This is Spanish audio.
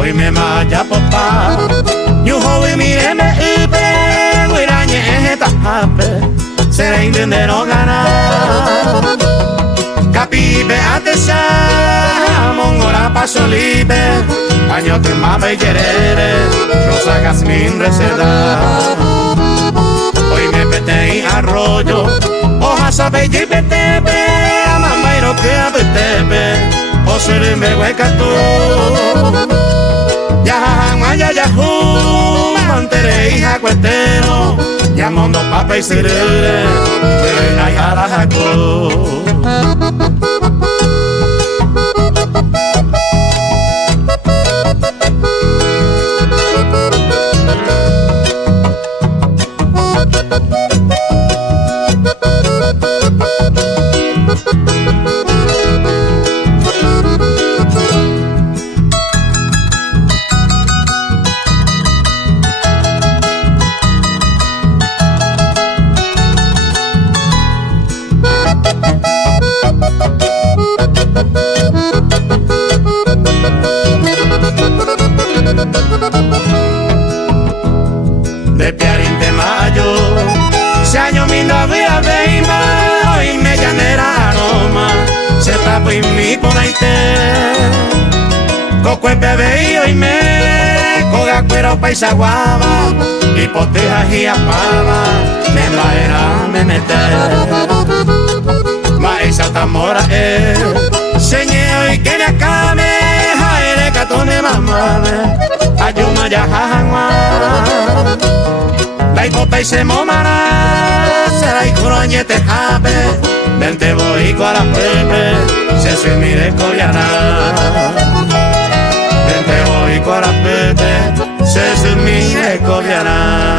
Hoy me maya papá, yo hoy mire me ipe, guirañe esta hape, será intendero ganar. Capipe atesa, mongora paso libre, año te mapa y querere, rosa jazmín receda. Hoy me pete y arroyo, hoja sabe y petepe, amamairo que abetepe, o se me hueca tú. Ya yahu, mantere hija cuetero, ya mondo papa y sirere, ay arajaco. De Piarín de Mayo, se año mi novia veima, hoy me llanera aroma, se tapo y mi ponaite, coco el bebé y hoy me, coga cuero paisa guava, y potejas y apava, me maera me mete, maíza tamora señor y que le acame, jaere catone mamame, ayuma ya jajangua. La hipota y se momara, será y coroñete jape, vente voy con la pepe, se se mire coreana. Vente voy con la pepe, se se mire coreana.